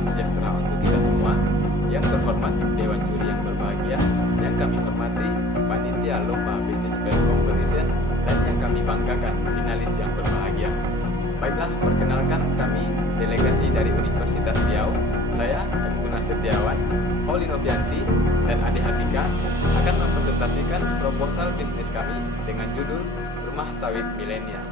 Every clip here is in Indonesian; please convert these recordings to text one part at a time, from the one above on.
Salam sejahtera untuk kita semua. Yang terhormat Dewan Juri yang berbahagia, yang kami hormati Panitia Lomba Business Plan Competition, dan yang kami banggakan finalis yang berbahagia. Baiklah, perkenalkan kami delegasi dari Universitas Riau. Saya Emguna Setiawan, Pauli Novianti, dan Ade Hatika akan mempresentasikan proposal bisnis kami dengan judul Rumah Sawit Milenial.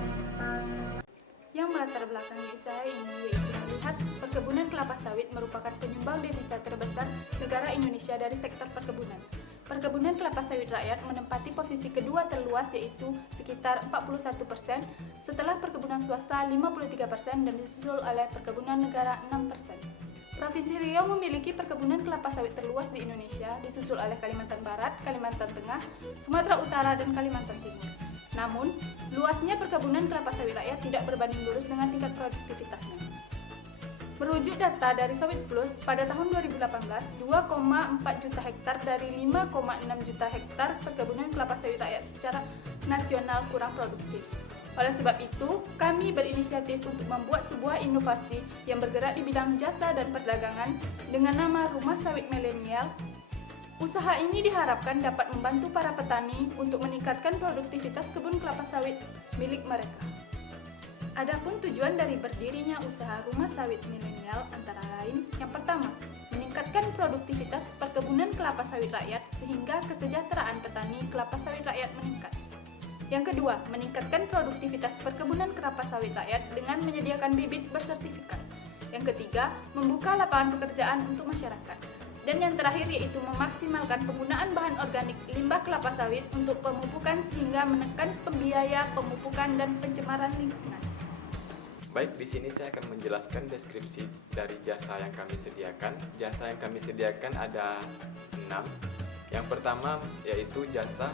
Yang melatar belakangi usaha ini yaitu melihat perkebunan kelapa sawit merupakan penyumbang devisa terbesar negara Indonesia dari sektor perkebunan. Perkebunan kelapa sawit rakyat menempati posisi kedua terluas yaitu sekitar 41%, setelah perkebunan swasta 53% dan disusul oleh perkebunan negara 6%. Provinsi Riau memiliki perkebunan kelapa sawit terluas di Indonesia, disusul oleh Kalimantan Barat, Kalimantan Tengah, Sumatera Utara, dan Kalimantan Timur. Namun, luasnya perkebunan kelapa sawit rakyat tidak berbanding lurus dengan tingkat produktivitasnya. Merujuk data dari Sawit Plus, pada tahun 2018, 2,4 juta hektar dari 5,6 juta hektar perkebunan kelapa sawit rakyat secara nasional kurang produktif. Oleh sebab itu, kami berinisiatif untuk membuat sebuah inovasi yang bergerak di bidang jasa dan perdagangan dengan nama Rumah Sawit Milenial. Usaha ini diharapkan dapat membantu para petani untuk meningkatkan produktivitas kebun kelapa sawit milik mereka. Adapun tujuan dari berdirinya usaha Rumah Sawit Milenial antara lain, yang pertama, meningkatkan produktivitas perkebunan kelapa sawit rakyat sehingga kesejahteraan petani kelapa sawit rakyat meningkat. Yang kedua, meningkatkan produktivitas perkebunan kelapa sawit rakyat dengan menyediakan bibit bersertifikat. Yang ketiga, membuka lapangan pekerjaan untuk masyarakat. Dan yang terakhir yaitu memaksimalkan penggunaan bahan organik limbah kelapa sawit untuk pemupukan sehingga menekan pembiaya pemupukan dan pencemaran lingkungan. Baik, di sini saya akan menjelaskan deskripsi dari jasa yang kami sediakan. Jasa yang kami sediakan ada 6. Yang pertama yaitu jasa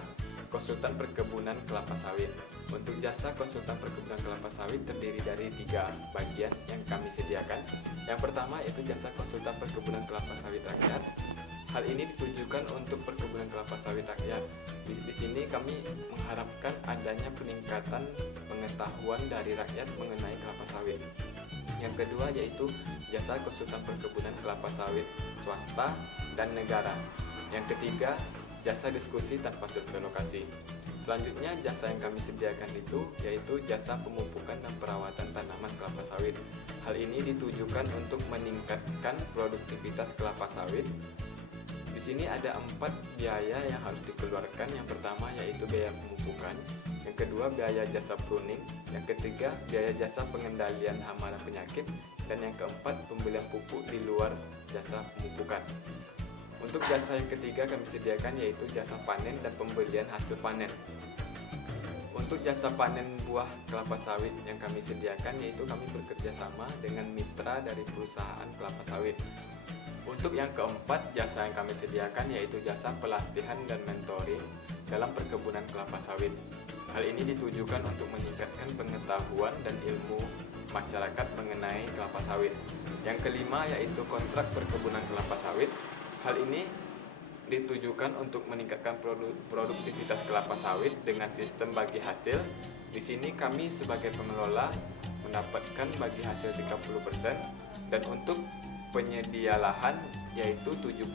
konsultan perkebunan kelapa sawit. Untuk jasa konsultan perkebunan kelapa sawit terdiri dari 3 bagian yang kami sediakan. Yang pertama yaitu jasa konsultan perkebunan kelapa sawit rakyat. Hal ini ditujukan untuk perkebunan kelapa sawit rakyat. Di sini kami mengharapkan adanya peningkatan pengetahuan dari rakyat mengenai kelapa sawit. Yang kedua yaitu jasa konsultan perkebunan kelapa sawit swasta dan negara. Yang ketiga, jasa diskusi tanpa survei lokasi. Selanjutnya, jasa yang kami sediakan itu yaitu jasa pemupukan dan perawatan tanaman kelapa sawit. Hal ini ditujukan untuk meningkatkan produktivitas kelapa sawit. Di sini ada 4 biaya yang harus dikeluarkan. Yang pertama yaitu biaya pemupukan, yang kedua biaya jasa pruning, yang ketiga biaya jasa pengendalian hama dan penyakit, dan yang keempat pembelian pupuk di luar jasa pemupukan. Untuk jasa yang ketiga kami sediakan yaitu jasa panen dan pembelian hasil panen. Untuk jasa panen buah kelapa sawit yang kami sediakan yaitu kami bekerja sama dengan mitra dari perusahaan kelapa sawit. Untuk yang keempat, jasa yang kami sediakan yaitu jasa pelatihan dan mentoring dalam perkebunan kelapa sawit. Hal ini ditujukan untuk meningkatkan pengetahuan dan ilmu masyarakat mengenai kelapa sawit. Yang kelima yaitu kontrak perkebunan kelapa sawit. Hal ini ditujukan untuk meningkatkan produktivitas kelapa sawit dengan sistem bagi hasil. Di sini kami sebagai pengelola mendapatkan bagi hasil 30% dan untuk penyedia lahan yaitu 70%.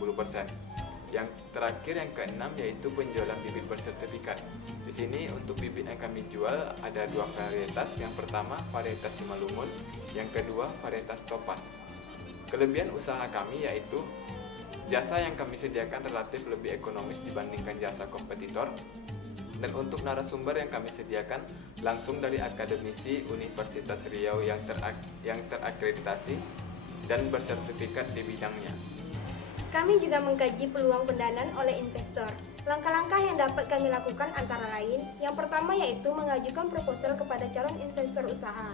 Yang terakhir yang keenam yaitu penjualan bibit bersertifikat. Di sini untuk bibit yang kami jual ada 2 varietas. Yang pertama varietas Simalungun, yang kedua varietas Topaz. Kelebihan usaha kami yaitu jasa yang kami sediakan relatif lebih ekonomis dibandingkan jasa kompetitor. Dan untuk narasumber yang kami sediakan langsung dari akademisi Universitas Riau yang terakreditasi dan bersertifikat di bidangnya. Kami juga mengkaji peluang pendanaan oleh investor. Langkah-langkah yang dapat kami lakukan antara lain, yang pertama yaitu mengajukan proposal kepada calon investor usaha.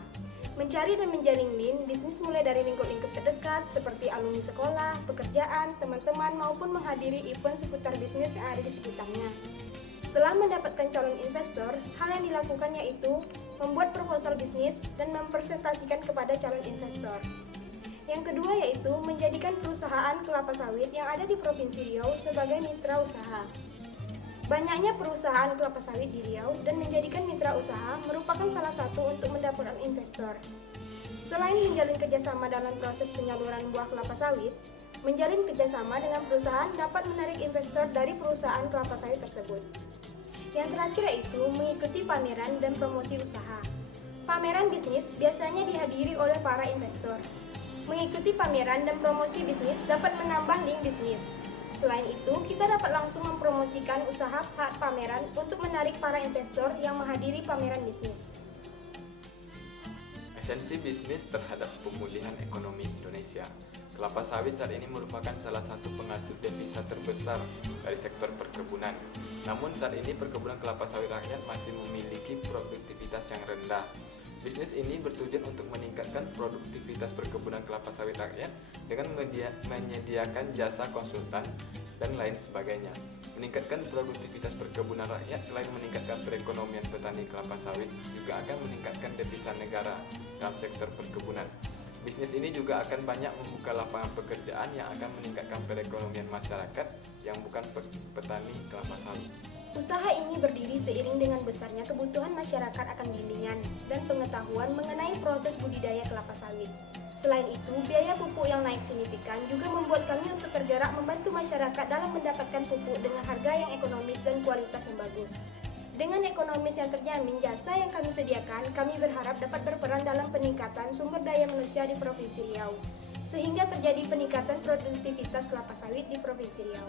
Mencari dan menjalin link bisnis mulai dari lingkup-lingkup terdekat seperti alumni sekolah, pekerjaan, teman-teman maupun menghadiri event seputar bisnis yang ada di sekitarnya. Setelah mendapatkan calon investor, hal yang dilakukan yaitu membuat proposal bisnis dan mempresentasikan kepada calon investor. Yang kedua yaitu menjadikan perusahaan kelapa sawit yang ada di Provinsi Riau sebagai mitra usaha. Banyaknya perusahaan kelapa sawit di Riau dan menjadikan mitra usaha merupakan salah satu untuk mendapatkan investor. Selain menjalin kerjasama dalam proses penyaluran buah kelapa sawit, menjalin kerjasama dengan perusahaan dapat menarik investor dari perusahaan kelapa sawit tersebut. Yang terakhir yaitu mengikuti pameran dan promosi usaha. Pameran bisnis biasanya dihadiri oleh para investor. Mengikuti pameran dan promosi bisnis dapat menambah link bisnis. Selain itu, kita dapat langsung mempromosikan usaha saat pameran untuk menarik para investor yang menghadiri pameran bisnis. Esensi bisnis terhadap pemulihan ekonomi Indonesia. Kelapa sawit saat ini merupakan salah satu penghasil devisa terbesar dari sektor perkebunan. Namun saat ini perkebunan kelapa sawit rakyat masih memiliki produktivitas yang rendah. Bisnis ini bertujuan untuk meningkatkan produktivitas perkebunan kelapa sawit rakyat dengan menyediakan jasa konsultan dan lain sebagainya. Meningkatkan produktivitas perkebunan rakyat selain meningkatkan perekonomian petani kelapa sawit juga akan meningkatkan devisa negara dalam sektor perkebunan. Bisnis ini juga akan banyak membuka lapangan pekerjaan yang akan meningkatkan perekonomian masyarakat yang bukan petani kelapa sawit. Usaha ini berdiri seiring dengan besarnya kebutuhan masyarakat akan bimbingan dan pengetahuan mengenai proses budidaya kelapa sawit. Selain itu, biaya pupuk yang naik signifikan juga membuat kami untuk tergerak membantu masyarakat dalam mendapatkan pupuk dengan harga yang ekonomis dan kualitas yang bagus. Dengan ekonomis yang terjamin jasa yang kami sediakan, kami berharap dapat berperan dalam peningkatan sumber daya manusia di Provinsi Riau, sehingga terjadi peningkatan produktivitas kelapa sawit di Provinsi Riau.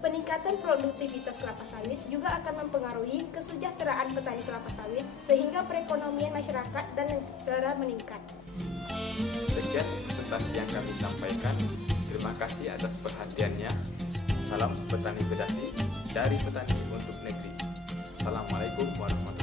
Peningkatan produktivitas kelapa sawit juga akan mempengaruhi kesejahteraan petani kelapa sawit sehingga perekonomian masyarakat dan negara meningkat. Sekian presentasi yang kami sampaikan. Terima kasih atas perhatiannya. Salam petani Bedasi dari petani untuk negeri. Assalamualaikum warahmatullahi wabarakatuh.